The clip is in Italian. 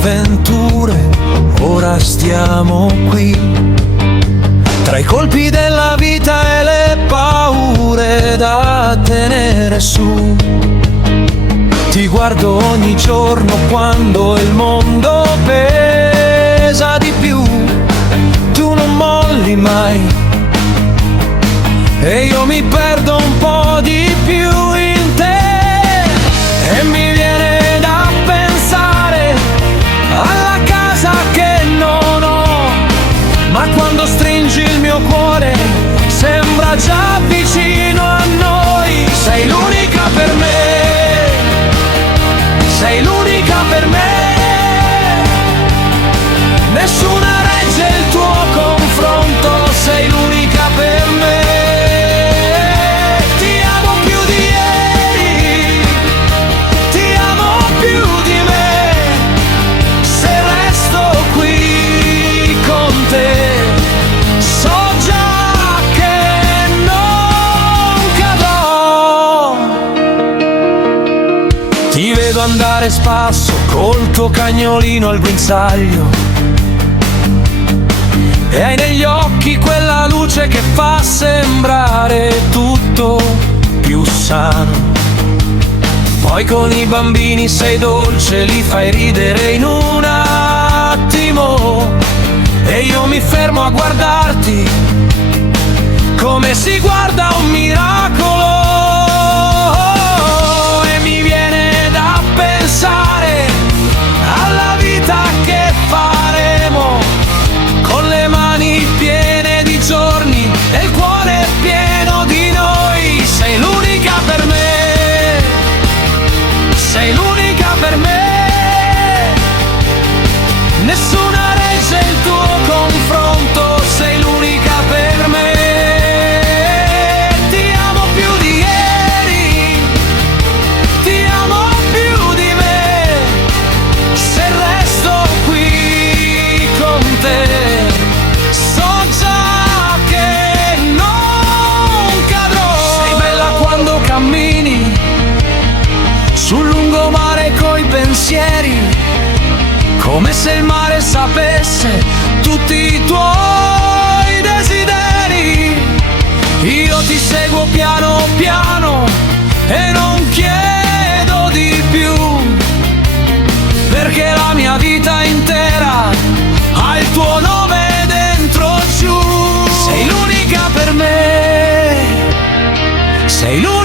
avventure, ora stiamo qui. Tra i colpi della vita e le paure da tenere su. Ti guardo ogni giorno quando il mondo pesa di più. Tu non molli mai e io mi perdo un po' di più in te. E mi viene da pensare alla casa che non ho, ma quando stringi il mio cuore sembra già vicino a noi. Sei l'unica per me, sei l'unica per me. Nessuna regge il tuo confronto, sei l'unica per me. Ti amo più di ieri, ti amo più di me. Se resto qui con te, so già che non cadrò. Ti vedo andare spasso col tuo cagnolino al guinzaglio e hai negli occhi quella luce che fa sembrare tutto più sano. Poi con i bambini sei dolce, li fai ridere in un attimo e io mi fermo a guardarti come si guarda un miracolo. E mi viene da pensare alla vita che faremo, con le mani piene di giorni e il cuore pieno di noi. Sei l'unica per me, sei l'unica per me. Nessuna regge il tuo confronto, sei l'unica per me. Ti amo più di ieri, ti amo più di me. Se resto qui con te, so già che non cadrò. Sei bella quando cammini sul lungomare coi pensieri, come se il mare sapesse tutti i tuoi desideri. Io ti seguo piano piano e non chiedo di più, perché la mia vita intera ha il tuo nome dentro giù. Sei l'unica per me, sei l'unica